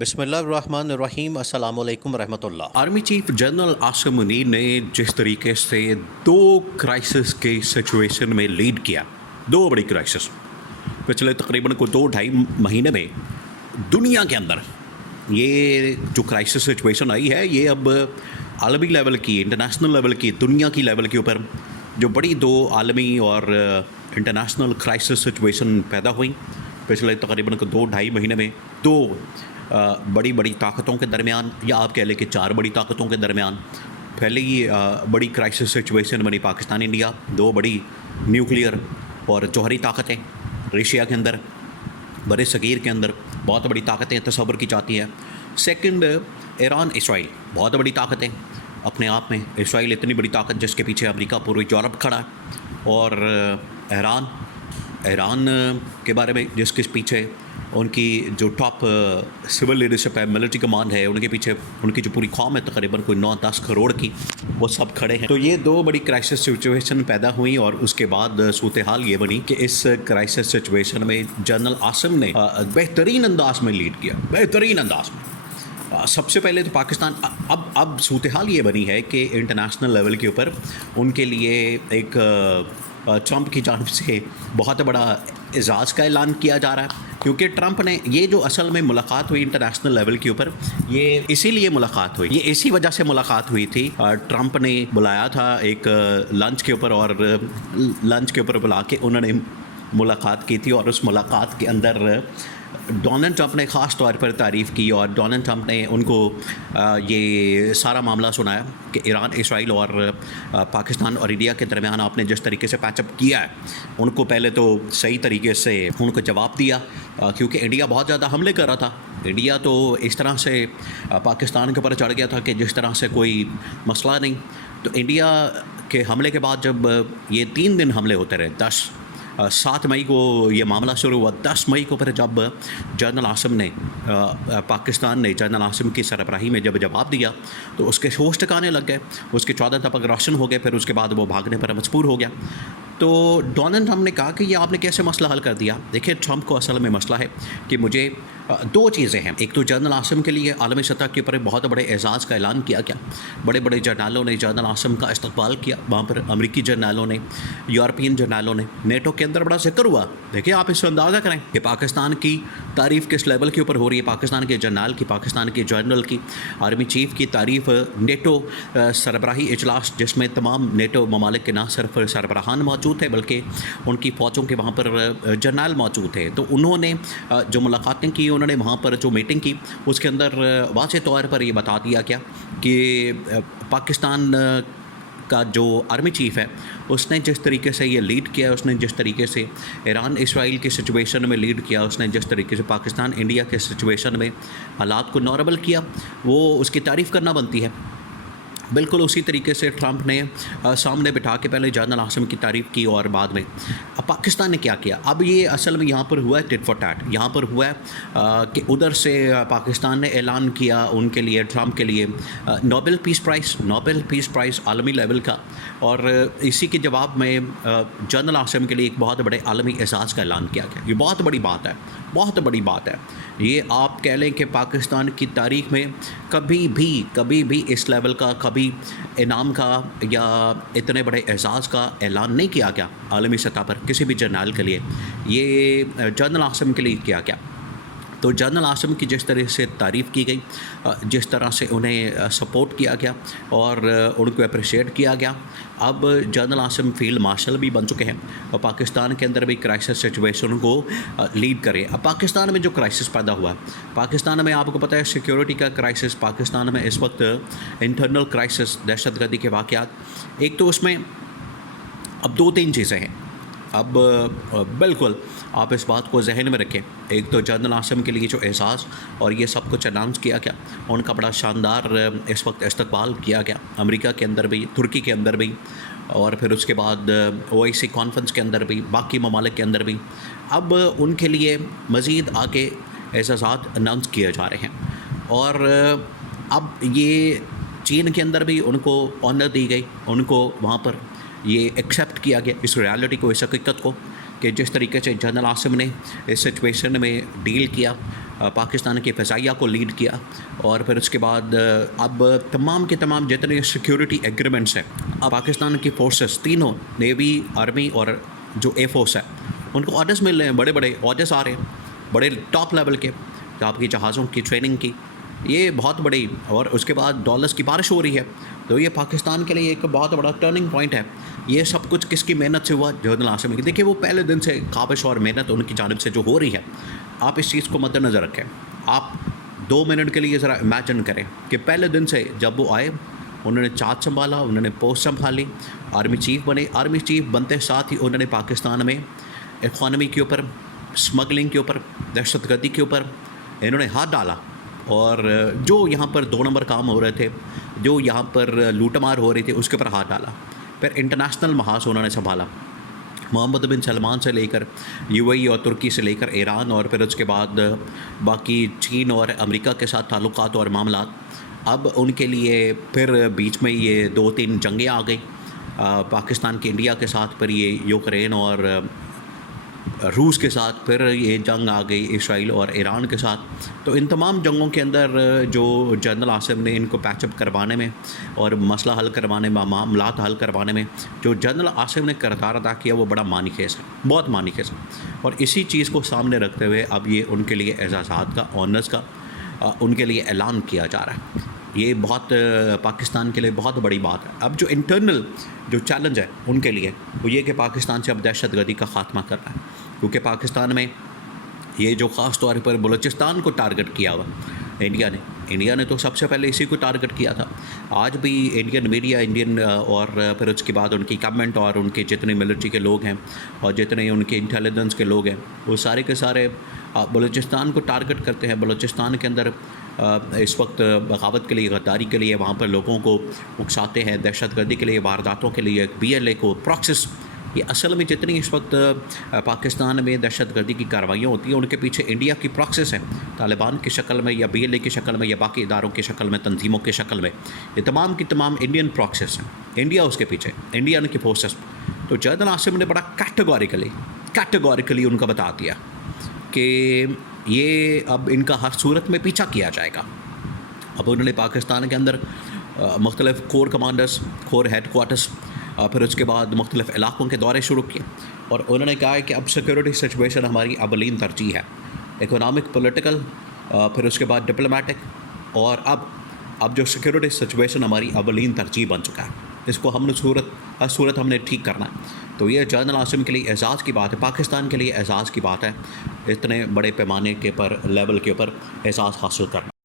بسم اللہ الرحمن الرحیم. السلام علیکم ورحمۃ اللہ. Army chief general Asim Munir نے جس طریقے سے دو کرائسس کے سچویشن میں لیڈ کیا، دو بڑی کرائسس پچھلے تقریباً کو 2-2.5 مہینے میں دنیا کے اندر یہ جو کرائسس سچویشن آئی ہے، یہ اب عالمی لیول کی، انٹرنیشنل لیول کی، دنیا کی لیول کے اوپر جو بڑی دو عالمی اور انٹرنیشنل کرائسس سچویشن پیدا ہوئیں پچھلے تقریباً کو 2-2.5 مہینے میں، دو بڑی طاقتوں کے درمیان، یا آپ کہہ لیں کہ 4 بڑی طاقتوں کے درمیان پہلے ہی بڑی کرائسس سچویشن بنی پاکستان انڈیا. دو بڑی نیوکلیئر اور جوہری طاقتیں ایشیا کے اندر، بر صغیر کے اندر بہت بڑی طاقتیں تصور کی جاتی ہیں. سیکنڈ، ایران اسرائیل، بہت بڑی طاقتیں اپنے آپ میں. اسرائیل اتنی بڑی طاقت جس کے پیچھے امریکہ پوری یورپ کھڑا ہے، اور ایران کے بارے میں جس کے پیچھے ان کی جو ٹاپ سول لیڈرشپ ہے، ملٹری کمانڈ ہے، ان کے پیچھے ان کی جو پوری قوم ہے تقریباً کوئی 9-10 کروڑ کی، وہ سب کھڑے ہیں. تو یہ دو بڑی کرائسس سچویشن پیدا ہوئی، اور اس کے بعد صورتحال یہ بنی کہ اس کرائسس سچویشن میں جنرل عاصم نے بہترین انداز میں لیڈ کیا، بہترین انداز میں. سب سے پہلے تو پاکستان اب صورتحال یہ بنی ہے کہ انٹرنیشنل لیول کے اوپر ان کے لیے ایک ٹرمپ کی جانب سے بہت بڑا اعزاز کا اعلان کیا جا رہا ہے، کیونکہ ٹرمپ نے یہ جو اصل میں ملاقات ہوئی انٹرنیشنل لیول کے اوپر، یہ اسی لیے ملاقات ہوئی، یہ اسی وجہ سے ملاقات ہوئی تھی. ٹرمپ نے بلایا تھا ایک لنچ کے اوپر، اور لنچ کے اوپر بلا کے انہوں نے ملاقات کی تھی، اور اس ملاقات کے اندر ڈونلڈ ٹرمپ نے خاص طور پر تعریف کی، اور ڈونلڈ ٹرمپ نے ان کو یہ سارا معاملہ سنایا کہ ایران، اسرائیل اور پاکستان اور انڈیا کے درمیان آپ نے جس طریقے سے پیچ اپ کیا ہے، ان کو پہلے تو صحیح طریقے سے ان کو جواب دیا، کیونکہ انڈیا بہت زیادہ حملے کر رہا تھا. انڈیا تو اس طرح سے پاکستان کے اوپر چڑھ گیا تھا کہ جس طرح سے کوئی مسئلہ نہیں. تو انڈیا کے حملے کے بعد جب یہ 3 دن حملے ہوتے رہے، 7 مئی کو یہ معاملہ شروع ہوا. 10 مئی کو پھر جب جنرل عاصم نے پاکستان نے جنرل عاصم کی سربراہی میں جب جواب دیا، تو اس کے ہوش ٹکانے لگ گئے، اس کے 14 تپک روشن ہو گئے. پھر اس کے بعد وہ بھاگنے پر مجبور ہو گیا. تو ڈونلڈ ٹرمپ نے کہا کہ یہ آپ نے کیسے مسئلہ حل کر دیا؟ دیکھیں، ٹرمپ کو اصل میں مسئلہ ہے کہ مجھے 2 چیزیں ہیں. ایک تو جنرل عاصم کے لیے عالمی سطح کے اوپر بہت بڑے اعزاز کا اعلان کیا گیا. بڑے جرنیلوں نے جنرل عاصم کا استقبال کیا وہاں پر، امریکی جرنیلوں نے، یورپین جرنیلوں نے، نیٹو کے اندر بڑا ذکر ہوا. دیکھیں، آپ اس سے اندازہ کریں کہ پاکستان کی تعریف کس لیول کے اوپر ہو رہی ہے. پاکستان کے جرنیل کی، پاکستان کے جنرل کی، آرمی چیف کی تعریف نیٹو سربراہی اجلاس، جس میں تمام نیٹو ممالک کے نہ صرف سربراہان موجود تھے بلکہ ان کی فوجوں کے وہاں پر جرنیل موجود تھے. تو انہوں نے جو ملاقاتیں کی، انہوں نے وہاں پر جو میٹنگ کی، اس کے اندر واضح طور پر یہ بتا دیا گیا کہ پاکستان کا جو آرمی چیف ہے، اس نے جس طریقے سے یہ لیڈ کیا، اس نے جس طریقے سے ایران اسرائیل کی سچویشن میں لیڈ کیا، اس نے جس طریقے سے پاکستان انڈیا کے سچویشن میں حالات کو نارمل کیا، وہ اس کی تعریف کرنا بنتی ہے. بالکل اسی طریقے سے ٹرمپ نے سامنے بٹھا کے پہلے جنرل عاصم کی تعریف کی، اور بعد میں پاکستان نے کیا کیا. اب یہ اصل میں یہاں پر ہوا ہے ٹٹ فار ٹیٹ. یہاں پر ہوا ہے کہ ادھر سے پاکستان نے اعلان کیا ان کے لیے، ٹرمپ کے لیے، نوبل پیس پرائز عالمی لیول کا، اور اسی کے جواب میں جنرل عاصم کے لیے ایک بہت بڑے عالمی اعزاز کا اعلان کیا گیا. یہ بہت بڑی بات ہے، بہت بڑی بات ہے. یہ آپ کہہ لیں کہ پاکستان کی تاریخ میں کبھی بھی اس لیول کا کبھی انعام کا یا اتنے بڑے اعزاز کا اعلان نہیں کیا گیا عالمی سطح پر کسی بھی جرنیل کے لیے. یہ جنرل عاصم کے لیے کیا گیا. تو جنرل عاصم کی جس طرح سے تعریف کی گئی، جس طرح سے انہیں سپورٹ کیا گیا اور ان کو اپریشیٹ کیا گیا. اب جنرل عاصم فیلڈ مارشل بھی بن چکے ہیں، اور پاکستان کے اندر بھی کرائسس سچویشن کو لیڈ کرے. اب پاکستان میں جو کرائسس پیدا ہوا ہے، پاکستان میں آپ کو پتہ ہے سیکیورٹی کا کرائسس، پاکستان میں اس وقت انٹرنل کرائسس، دہشت گردی کے واقعات. ایک تو اس میں اب 2-3 چیزیں ہیں. اب بالکل آپ اس بات کو ذہن میں رکھیں. ایک تو جنرل عاصم کے لیے جو اعزاز اور یہ سب کچھ اناؤنس کیا گیا، ان کا بڑا شاندار اس وقت استقبال کیا گیا، امریکہ کے اندر بھی، ترکی کے اندر بھی، اور پھر اس کے بعد OIC کانفرنس کے اندر بھی، باقی ممالک کے اندر بھی. اب ان کے لیے مزید آگے اعزازات اناؤنس کیے جا رہے ہیں، اور اب یہ چین کے اندر بھی ان کو آنر دی گئی، ان کو وہاں پر یہ ایکسیپٹ کیا گیا اس ریالٹی کو، اس حقیقت کو، کہ جس طریقے سے جنرل عاصم نے اس سچویشن میں ڈیل کیا، پاکستان کی فضائیہ کو لیڈ کیا، اور پھر اس کے بعد اب تمام کے تمام جتنے سیکیورٹی ایگریمنٹس ہیں، اب پاکستان کی فورسز تینوں، نیوی، آرمی اور جو ایئر فورس ہے، ان کو آرڈرز مل رہے ہیں، بڑے بڑے آرڈرز آ رہے ہیں، بڑے ٹاپ لیول کے، آپ کی جہازوں کی ٹریننگ کی، یہ بہت بڑی، اور اس کے بعد ڈالرز کی بارش ہو رہی ہے، تو یہ پاکستان کے لیے ایک بہت بڑا ٹرننگ پوائنٹ ہے۔ یہ سب کچھ کس کی محنت سے ہوا؟ جنرل عاصم کی۔ دیکھیے وہ پہلے دن سے کاوش اور محنت ان کی جانب سے جو ہو رہی ہے، آپ اس چیز کو مد نظر رکھیں۔ آپ 2 منٹ کے لیے ذرا امیجن کریں کہ پہلے دن سے جب وہ آئے، انہوں نے چارج سنبھالا، انہوں نے پوسٹ سنبھالی، آرمی چیف بنے، آرمی چیف بنتے ساتھ ہی انہوں نے پاکستان میں اکانومی کے اوپر، اسمگلنگ کے اوپر، دہشت گردی کے اوپر انہوں نے ہاتھ ڈالا، اور جو یہاں پر 2 نمبر کام ہو رہے تھے، جو یہاں پر لوٹ مار ہو رہی تھی، اس کے اوپر ہاتھ ڈالا۔ پھر انٹرنیشنل محاذ انہوں نے سنبھالا، محمد بن سلمان سے لے کر UAE اور ترکی سے لے کر ایران، اور پھر اس کے بعد باقی چین اور امریکہ کے ساتھ تعلقات اور معاملات۔ اب ان کے لیے پھر بیچ میں یہ 2-3 جنگیں آ گئی، پاکستان کی انڈیا کے ساتھ، پھر یہ یوکرین اور روس کے ساتھ، پھر یہ جنگ آ گئی اسرائیل اور ایران کے ساتھ۔ تو ان تمام جنگوں کے اندر جو جنرل عاصم نے ان کو پیچ اپ کروانے میں اور مسئلہ حل کروانے میں، معاملات حل کروانے میں جو جنرل عاصم نے کردار ادا کیا، وہ بڑا معنی خیز ہے، بہت معنی خیز ہے۔ اور اسی چیز کو سامنے رکھتے ہوئے اب یہ ان کے لیے اعزازات کا، آنرز کا ان کے لیے اعلان کیا جا رہا ہے۔ یہ بہت پاکستان کے لیے بہت بڑی بات ہے۔ اب جو انٹرنل جو چیلنج ہے ان کے لیے، وہ یہ کہ پاکستان سے اب دہشت گردی کا خاتمہ کرنا ہے، کیونکہ پاکستان میں یہ جو خاص طور پر بلوچستان کو ٹارگٹ کیا ہوا انڈیا نے تو سب سے پہلے اسی کو ٹارگٹ کیا تھا۔ آج بھی انڈین میڈیا، اور پھر اس کے بعد ان کی گورنمنٹ اور ان کے جتنے ملٹری کے لوگ ہیں اور جتنے ان کے انٹیلیجنس کے لوگ ہیں، وہ سارے کے سارے بلوچستان کو ٹارگٹ کرتے ہیں۔ بلوچستان کے اندر اس وقت بغاوت کے لیے، غداری کے لیے وہاں پر لوگوں کو اکساتے ہیں، دہشت گردی کے لیے، وارداتوں کے لیے، BLA کو پراکسس۔ یہ اصل میں جتنی اس وقت پاکستان میں دہشت گردی کی کارروائیاں ہوتی ہیں، ان کے پیچھے انڈیا کی پراکسس ہے، طالبان کی شکل میں یا BLA کی شکل میں یا باقی اداروں کی شکل میں، تنظیموں کی شکل میں، یہ تمام کی تمام انڈین پراکسس ہیں، انڈیا اس کے پیچھے، انڈین کی فورسز۔ تو جنرل عاصم نے بڑا کیٹیگوریکلی ان کا بتا دیا کہ یہ اب ان کا ہر صورت میں پیچھا کیا جائے گا۔ اب انہوں نے پاکستان کے اندر مختلف کور کمانڈرز، کور ہیڈ کوارٹرز، پھر اس کے بعد مختلف علاقوں کے دورے شروع کیے، اور انہوں نے کہا ہے کہ اب سیکورٹی سچویشن ہماری اولین ترجیح ہے، اکنامک، پولیٹیکل، پھر اس کے بعد ڈپلومیٹک، اور اب جو سیکورٹی سچویشن ہماری اولین ترجیح بن چکا ہے، اس کو ہم نے ہر صورت ہم نے ٹھیک کرنا ہے۔ تو یہ جنرل عاصم کے لیے اعزاز کی بات ہے، پاکستان کے لیے اعزاز کی بات ہے، اتنے بڑے پیمانے کے پر، لیول کے اوپر اعزاز حاصل کرنا۔